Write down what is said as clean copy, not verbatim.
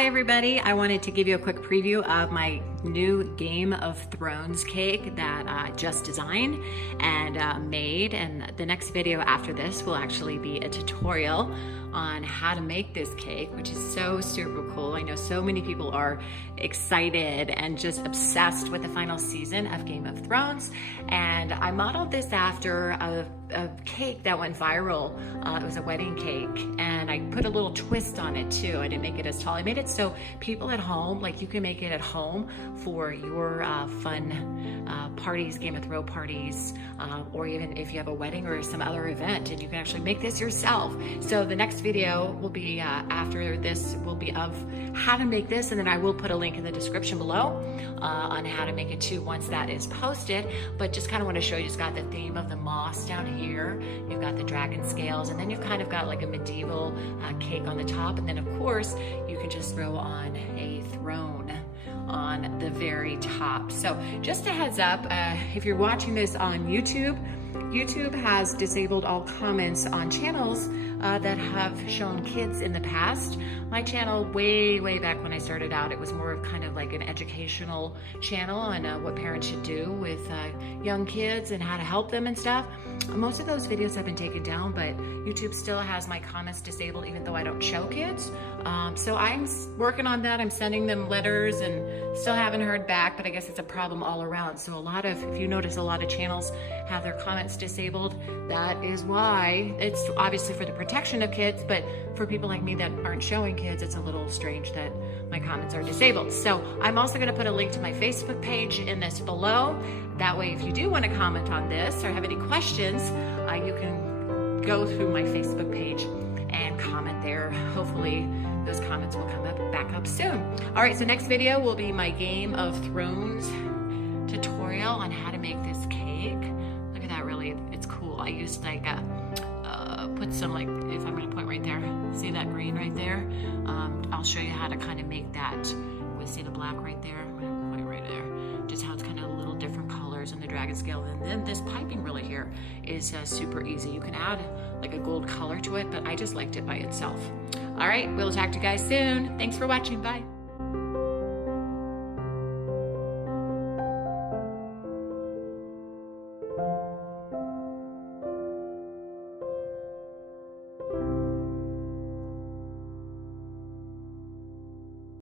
Hi everybody, I wanted to give you a quick preview of my new Game of Thrones cake that I just designed and made, and the next video after this will actually be a tutorial on how to make this cake, which is so super cool. I know so many people are excited and just obsessed with the final season of Game of Thrones, and I modeled this after a cake that went viral. It was a wedding cake, and I put a little twist on it too. I didn't make it as tall. I made it so people at home, like you can make it at home for your fun parties, Game of Thrones parties, or even if you have a wedding or some other event, and you can actually make this yourself. So the next video will be after this will be of how to make this, and then I will put a link in the description below on how to make it too once that is posted. But just kind of want to show you, it's got the theme of the moss down here, you've got the dragon scales, and then you've kind of got like a medieval cake on the top, and then of course you can just throw on a throne on the very top. So just a heads up, if you're watching this on YouTube, YouTube has disabled all comments on channels that have shown kids in the past. My channel, way back when I started out, it was more of kind of like an educational channel on what parents should do with young kids and how to help them and stuff. Most of those videos have been taken down, but YouTube still has my comments disabled even though I don't show kids. So I'm working on that. I'm sending them letters and still haven't heard back, but I guess it's a problem all around. So a lot of, if you notice, a lot of channels have their comments disabled. That is why. It's obviously for the protection of kids, but for people like me that aren't showing kids, it's a little strange that my comments are disabled. So I'm also gonna put a link to my Facebook page in this below. That way, if you do wanna comment on this or have any questions, you can go through my Facebook page and comment there. Hopefully those comments will come back up soon. All right, so next video will be my Game of Thrones tutorial on how to make this cake. Look at that, really, it's cool. I used like put some, like, if I'm gonna point right there, see that green right there? I'll show you how to kind of make that. See the black right there? I'm gonna point right there. Just how it's kind of a little different colors in the dragon scale. And then this piping really here is super easy. You can add like a gold color to it, but I just liked it by itself. All right, we'll talk to you guys soon. Thanks for watching, bye.